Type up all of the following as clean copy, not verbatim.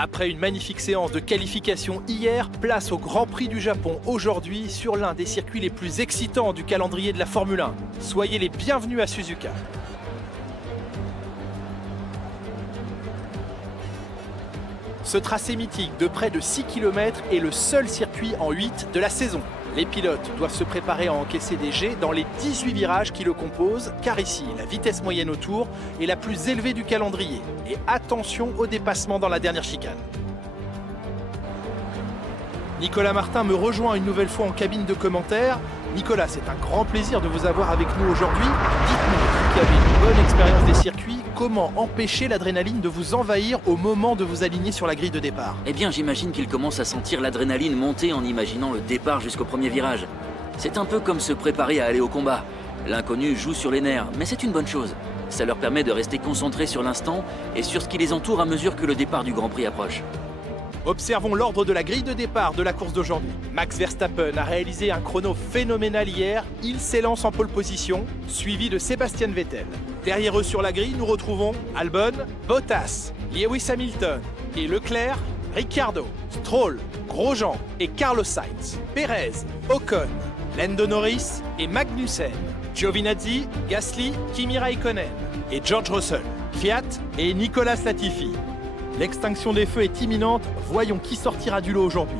Après une magnifique séance de qualification hier, place au Grand Prix du Japon aujourd'hui sur l'un des circuits les plus excitants du calendrier de la Formule 1. Soyez les bienvenus à Suzuka. Ce tracé mythique de près de 6 km est le seul circuit en 8 de la saison. Les pilotes doivent se préparer à encaisser des jets dans les 18 virages qui le composent, car ici, la vitesse moyenne au tour est la plus élevée du calendrier. Et attention au dépassement dans la dernière chicane. Nicolas Martin me rejoint une nouvelle fois en cabine de commentaires. Nicolas, c'est un grand plaisir de vous avoir avec nous aujourd'hui. Dites-nous, vous qui avez une bonne expérience des circuits, comment empêcher l'adrénaline de vous envahir au moment de vous aligner sur la grille de départ? Eh bien, j'imagine qu'il commence à sentir l'adrénaline monter en imaginant le départ jusqu'au premier virage. C'est un peu comme se préparer à aller au combat. L'inconnu joue sur les nerfs, mais c'est une bonne chose. Ça leur permet de rester concentrés sur l'instant et sur ce qui les entoure à mesure que le départ du Grand Prix approche. Observons l'ordre de la grille de départ de la course d'aujourd'hui. Max Verstappen a réalisé un chrono phénoménal hier. Il s'élance en pole position, suivi de Sébastien Vettel. Derrière eux sur la grille, nous retrouvons Albon, Bottas, Lewis Hamilton et Leclerc, Ricciardo, Stroll, Grosjean et Carlos Sainz, Perez, Ocon, Lando Norris et Magnussen, Giovinazzi, Gasly, Kimi Raikkonen et George Russell, Fiat et Nicolas Latifi. L'extinction des feux est imminente, voyons qui sortira du lot aujourd'hui.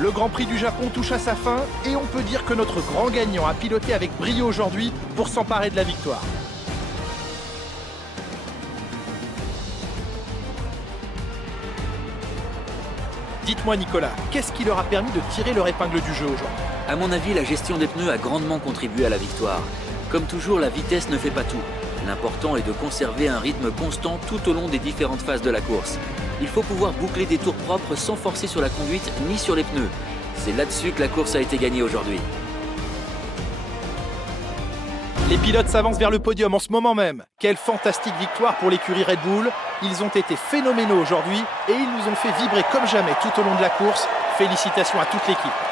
Le Grand Prix du Japon touche à sa fin et on peut dire que notre grand gagnant a piloté avec brio aujourd'hui pour s'emparer de la victoire. Dites-moi Nicolas, qu'est-ce qui leur a permis de tirer leur épingle du jeu aujourd'hui? À mon avis, la gestion des pneus a grandement contribué à la victoire. Comme toujours, la vitesse ne fait pas tout. L'important est de conserver un rythme constant tout au long des différentes phases de la course. Il faut pouvoir boucler des tours propres sans forcer sur la conduite ni sur les pneus. C'est là-dessus que la course a été gagnée aujourd'hui. Les pilotes s'avancent vers le podium en ce moment même. Quelle fantastique victoire pour l'écurie Red Bull. Ils ont été phénoménaux aujourd'hui et ils nous ont fait vibrer comme jamais tout au long de la course. Félicitations à toute l'équipe.